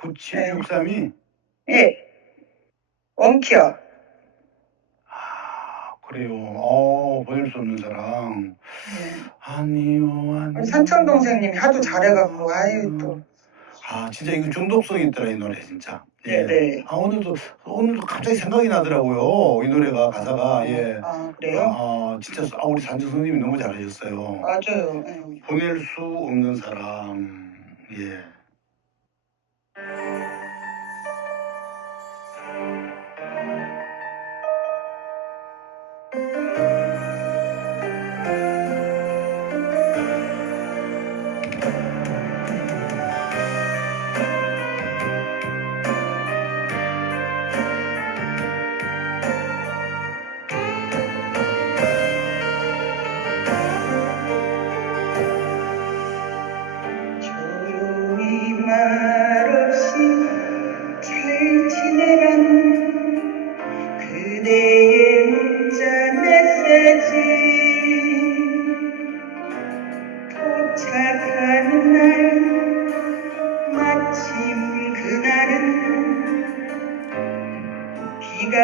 9763이 예. 원키어. 아 그래요. 어 보낼 수 없는 사랑. 예. 아니요 아니요. 우리 삼촌 동생님이 하도 잘해갖고 아유 또. 아 진짜 이거 중독성이 있더라 이 노래 진짜. 예. 네네. 아 오늘도 오늘도 갑자기 생각이 나더라고요. 이 노래가 가사가 예. 아 그래요? 아 진짜 아, 우리 산주 선생님이 너무 잘하셨어요. 맞아요. 예. 보낼 수 없는 사람. 예. 말없이 잘 지내란 그대의 문자 메시지. 도착하는 날 마침 그날은 비가